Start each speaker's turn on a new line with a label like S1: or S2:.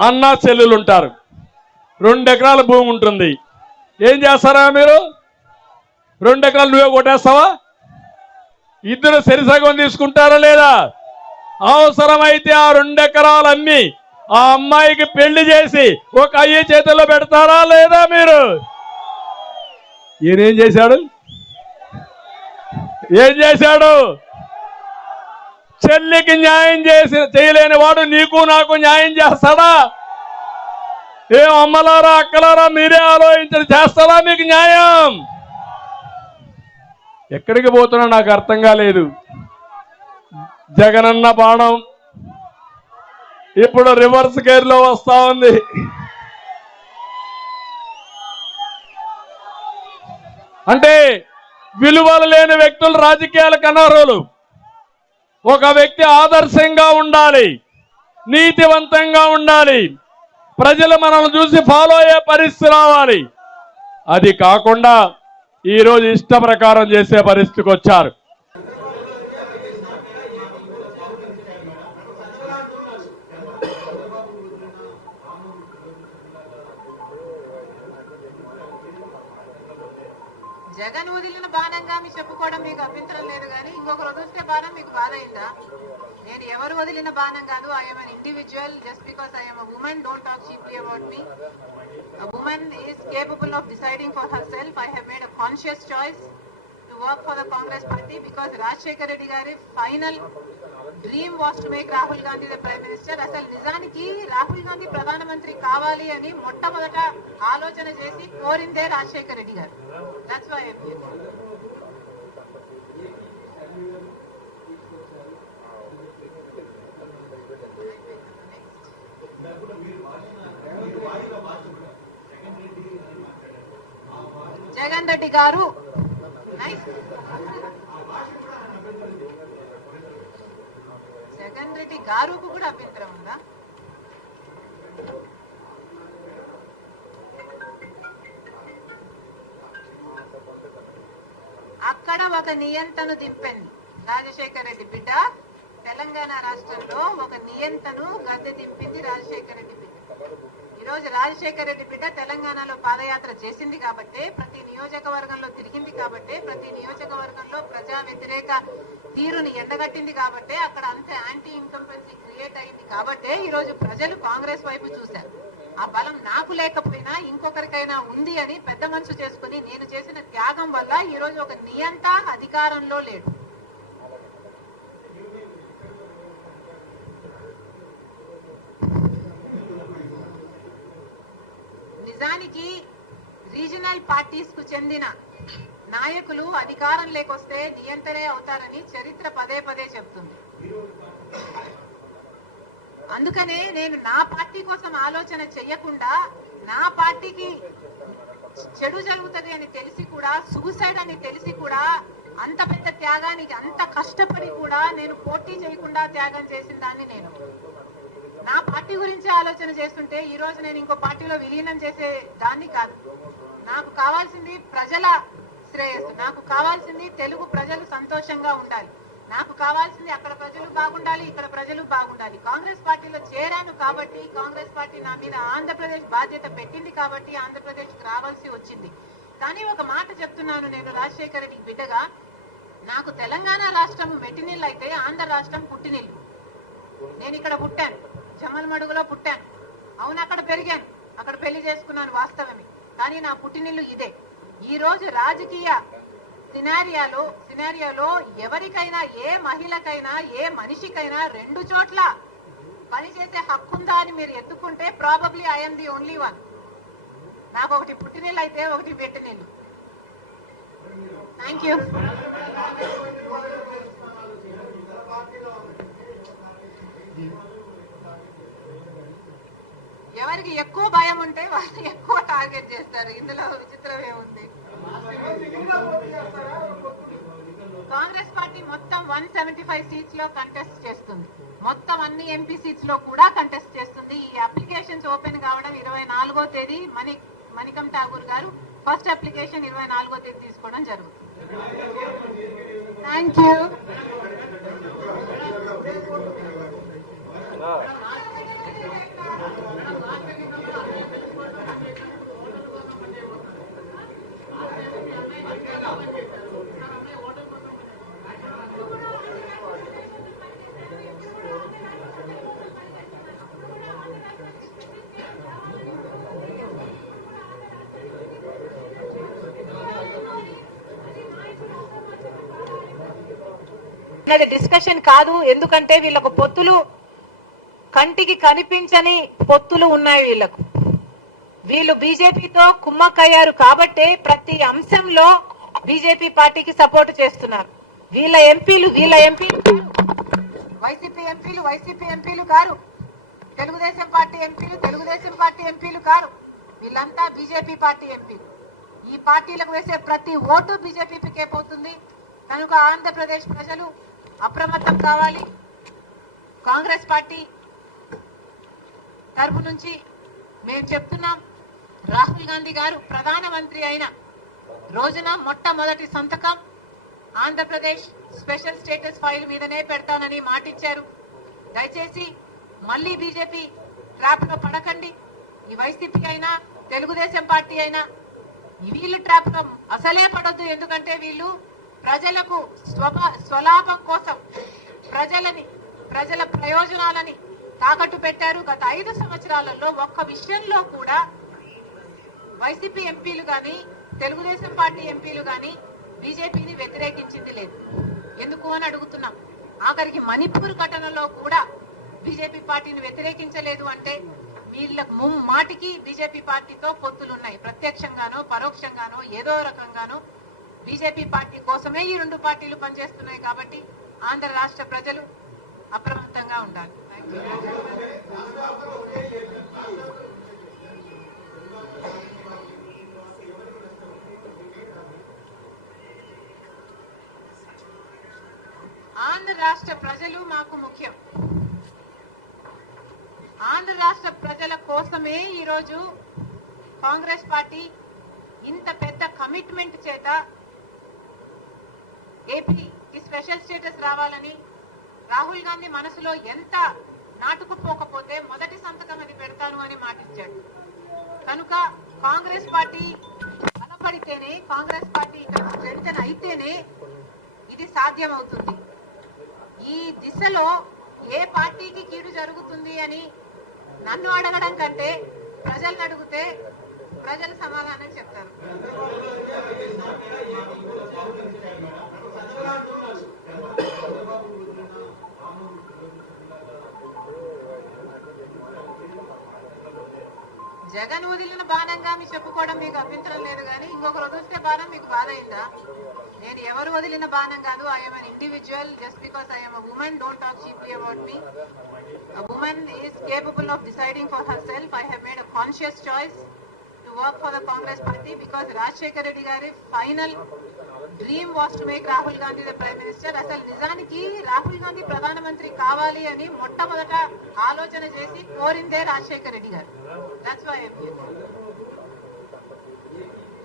S1: అన్న చెల్లెలు ఉంటారు రెండు ఎకరాల భూమి ఉంటుంది. ఏం చేస్తారా మీరు? రెండు ఎకరాలు నువ్వే కొట్టేస్తావా? ఇద్దరు సరిసగం తీసుకుంటారా లేదా? అవసరమైతే ఆ రెండు ఎకరాలు అమ్మి ఆ అమ్మాయికి పెళ్ళి చేసి ఒక అయ్యి చేతుల్లో పెడతారా లేదా మీరు? ఈయనేం చేశాడు? ఏం చేశాడు? చెల్లికి న్యాయం చేసి చేయలేని వాడు నీకు నాకు న్యాయం చేస్తాడా? ఏం అమ్మలారా అక్కలారా మీరే ఆలోచించడం. చేస్తారా మీకు న్యాయం? ఎక్కడికి పోతున్నా నాకు అర్థం కాలేదు. జగనన్న బాణం ఇప్పుడు రివర్స్ గేర్లో వస్తా ఉంది. అంటే విలువలు లేని వ్యక్తులు రాజకీయాలకు అనర్హులు. ఒక వ్యక్తి ఆదర్శంగా ఉండాలి నీతివంతంగా ఉండాలి ప్రజలు మనల్ని చూసి ఫాలో అయ్యే పరిస్థితి రావాలి. అది కాకుండా ఈరోజు ఇష్ట ప్రకారం చేసే పరిస్థితికి వచ్చారు.
S2: జగన్ వదిలిన బాణంగా మీ చెప్పుకోవడం మీకు అభ్యంతరం లేదు కానీ ఇంకొకరు వదిలితే బాణం మీకు బాధ అయిందా నేను ఎవరు వదిలిన బాణం కాదు I'm an individual just because I'm woman don't talk cheaply about me woman is capable of deciding for herself I have made a conscious choice. Work for the Congress party because because Reddy గారి final dream was to make Rahul Gandhi the prime minister అసలు నిజానికి రాహుల్ గాంధీ ప్రధానమంత్రి కావాలి అని మొట్టమొదట ఆలోచన చేసి కోరిందే రాజశేఖర్ రెడ్డి గారు. దట్స్ వై జగన్ రెడ్డి గారు జగన్ రెడ్డి గారుకు కూడా అభ్యంతరం ఉందా? అక్కడ ఒక నియంతను దింపింది రాజశేఖర రెడ్డి బిడ్డ తెలంగాణ రాష్ట్రంలో ఒక నియంతను గద్దె దింపింది రాజశేఖర రెడ్డి బిడ్డ. ఈ రోజు రాజశేఖర రెడ్డి బిడ్డ తెలంగాణలో పాదయాత్ర చేసింది కాబట్టి ప్రతి నియోజకవర్గంలో తిరిగింది కాబట్టి ప్రతి నియోజకవర్గంలో ప్రజా వ్యతిరేక తీరుని ఎండగట్టింది కాబట్టే అక్కడ అంత యాంటీ ఇన్కంపెన్సీ క్రియేట్ అయింది కాబట్టే ఈ రోజు ప్రజలు కాంగ్రెస్ వైపు చూశారు. ఆ బలం నాకు లేకపోయినా ఇంకొకరికైనా ఉంది అని పెద్ద మనసు చేసుకుని నేను చేసిన త్యాగం వల్ల ఈ రోజు ఒక నియంత అధికారంలో లేడు. నిజానికి రీజనల్ పార్టీస్కు చెందిన నాయకులు అధికారం లేకొస్తే నియంత్రణే అవుతారని చరిత్ర పదే పదే చెప్తుంది. అందుకనే నేను నా పార్టీ కోసం ఆలోచన చెయ్యకుండా నా పార్టీకి చెడు జరుగుతుంది అని తెలిసి కూడా సూసైడ్ అని తెలిసి కూడా అంత పెద్ద త్యాగానికి అంత కష్టపడి కూడా నేను పోటీ చేయకుండా త్యాగం చేసిన దాన్ని నేను. నా పార్టీ గురించి ఆలోచన చేస్తుంటే ఈ రోజు నేను ఇంకో పార్టీలో విలీనం చేసే దాన్ని కాదు. నాకు కావాల్సింది ప్రజల శ్రేయస్సు. నాకు కావాల్సింది తెలుగు ప్రజలు సంతోషంగా ఉండాలి. నాకు కావాల్సింది అక్కడ ప్రజలు బాగుండాలి ఇక్కడ ప్రజలు బాగుండాలి. కాంగ్రెస్ పార్టీలో చేరాను కాబట్టి కాంగ్రెస్ పార్టీ నా మీద ఆంధ్రప్రదేశ్ బాధ్యత పెట్టింది కాబట్టి ఆంధ్రప్రదేశ్ రావాల్సి వచ్చింది. కానీ ఒక మాట చెప్తున్నాను నేను రాజశేఖర రెడ్డికి బిడ్డగా. నాకు తెలంగాణ రాష్ట్రం మెట్టినీళ్ళు అయితే ఆంధ్ర రాష్ట్రం పుట్టినీళ్ళు నేను ఇక్కడ పుట్టాను. జమ్మలమడుగులో పుట్టాను. అవును అక్కడ పెరిగాను. అక్కడ పెళ్ళి చేసుకున్నాను వాస్తవమే. కానీ నా పుట్టినిల్లు ఇదే. ఈ రోజు రాజకీయ సినారియాలో సినారియాలో ఎవరికైనా ఏ మహిళకైనా ఏ మనిషికైనా రెండు చోట్ల పనిచేసే హక్కుందా అని మీరు ఎత్తుకుంటే probably I'm the only one నాకు ఒకటి పుట్టినీళ్ళు అయితే ఒకటి పెట్టినీళ్ళు థ్యాంక్ యూ ఎవరికి ఎక్కువ భయం ఉంటే వాళ్ళు ఎక్కువ టార్గెట్ చేస్తారు. ఇందులో విచిత్రమే ఉంది. కాంగ్రెస్ పార్టీ మొత్తం వన్ సెవెంటీ ఫైవ్ సీట్స్లో కంటెస్ట్ చేస్తుంది. మొత్తం అన్ని ఎంపీ సీట్స్లో కూడా కంటెస్ట్ చేస్తుంది. ఈ అప్లికేషన్స్ ఓపెన్ కావడం ఇరవై నాలుగో తేదీ మణి మణికం ఠాగూర్ గారు ఫస్ట్ అప్లికేషన్ ఇరవై నాలుగో తేదీ తీసుకోవడం జరుగుతుంది. థ్యాంక్ యూ అన్నది డిస్కషన్ కాదు. ఎందుకంటే వీళ్ళకు పొత్తులు కంటికి కనిపించని పొత్తులు ఉన్నాయి వీళ్ళకు. వీళ్ళు బీజేపీతో కుమ్మక్కయ్యారు కాబట్టే ప్రతి అంశంలో బీజేపీ పార్టీకి సపోర్ట్ చేస్తున్నారు. వీళ్ళ ఎంపీలు వీళ్ళ ఎంపీలు వైసీపీ ఎంపీలు వైసీపీ ఎంపీలు కారు. తెలుగుదేశం పార్టీ ఎంపీలు తెలుగుదేశం పార్టీ ఎంపీలు కారు. వీళ్ళంతా బీజేపీ పార్టీ ఎంపీలు. ఈ పార్టీలకు వేసే ప్రతి ఓటు బీజేపీకి పోతుంది. కనుక ఆంధ్రప్రదేశ్ ప్రజలు అప్రమత్తం కావాలి. కాంగ్రెస్ పార్టీ తరపు నుంచి మేము చెప్తున్నాం రాహుల్ గాంధీ గారు ప్రధానమంత్రి అయిన రోజున మొట్టమొదటి సంతకం ఆంధ్రప్రదేశ్ స్పెషల్ స్టేటస్ ఫైల్ మీదనే పెడతానని మాటిచ్చారు. దయచేసి మళ్ళీ బీజేపీ ట్రాప్లో పడకండి. ఈ వైసీపీ అయినా తెలుగుదేశం పార్టీ అయినా వీళ్ళు ట్రాప్లో అసలే పడొద్దు. ఎందుకంటే వీళ్ళు ప్రజలకు స్వలాభం కోసం ప్రజలని ప్రజల ప్రయోజనాలని తాకట్టు పెట్టారు. గత ఐదు సంవత్సరాలలో ఒక్క విషయంలో కూడా వైసీపీ ఎంపీలు గాని తెలుగుదేశం పార్టీ ఎంపీలు గాని బీజేపీని వ్యతిరేకించింది లేదు. ఎందుకు అని అడుగుతున్నాం. ఆఖరికి మణిపూర్ ఘటనలో కూడా బీజేపీ పార్టీని వ్యతిరేకించలేదు అంటే వీళ్ళకు ముమ్మాటికి బీజేపీ పార్టీతో పొత్తులు ఉన్నాయి ప్రత్యక్షంగానో పరోక్షంగానో ఏదో రకంగానో బీజేపీ పార్టీ కోసమే ఈ రెండు పార్టీలు పనిచేస్తున్నాయి కాబట్టి ఆంధ్ర రాష్ట్ర ప్రజలు అప్రమత్తంగా ఉండాలి. ఆంధ్ర రాష్ట్ర ప్రజలు మాకు ముఖ్యం. ఆంధ్ర రాష్ట్ర ప్రజల కోసమే ఈరోజు కాంగ్రెస్ పార్టీ ఇంత పెద్ద కమిట్మెంట్ చేత ఏపీకి స్పెషల్ స్టేటస్ రావాలని? రాహుల్ గాంధీ మనసులో ఎంత నాటుకుపోకపోతే మొదటి సంతకం అది పెడతాను అని మాటిచ్చాడు కనుక కాంగ్రెస్ పార్టీ బలపడితేనే కాంగ్రెస్ పార్టీ ఇక్కడ అయితేనే ఇది సాధ్యమవుతుంది. ఈ దిశలో ఏ పార్టీకి కీడు జరుగుతుంది అని నన్ను అడగడం కంటే ప్రజలను అడిగితే ప్రజలు సమాధానం చెప్తారు. జగన్ వదిలిన బాణంగా మీ చెప్పుకోవడం మీకు అభ్యంతరం లేదు కానీ ఇంకొకరు వదిలితే బాణం మీకు బాధ అయిందా నేను ఎవరు వదిలిన బాణం కాదు I'm an individual just because I'm a woman don't talk cheaply about me A woman is capable of deciding for herself. I have made a conscious choice. Work for for the Congress party because Rajshekar గారి final dream was to make Rahul Gandhi the prime minister అసలు నిజానికి రాహుల్ గాంధీ ప్రధానమంత్రి కావాలి అని మొట్టమొదట ఆలోచన చేసి కోరిందే రాజశేఖర్ రెడ్డి గారు. That's why